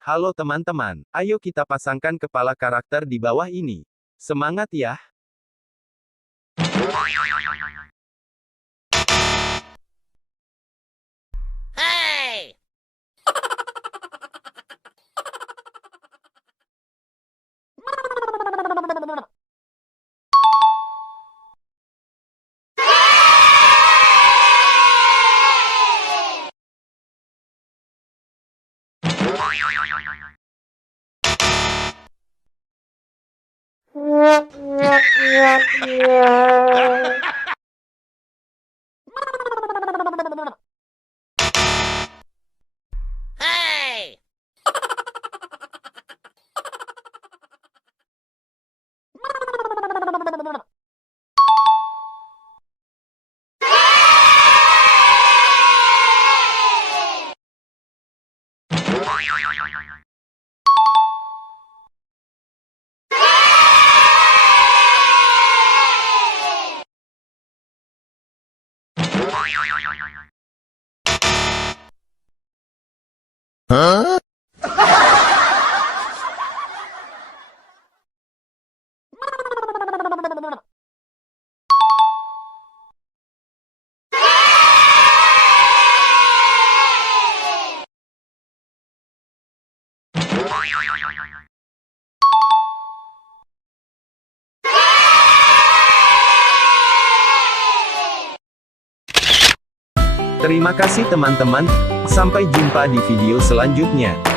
Halo teman-teman, ayo kita pasangkan kepala karakter di bawah ini. Semangat ya! Hey! Hey! Terima kasih teman-teman, sampai jumpa di video selanjutnya.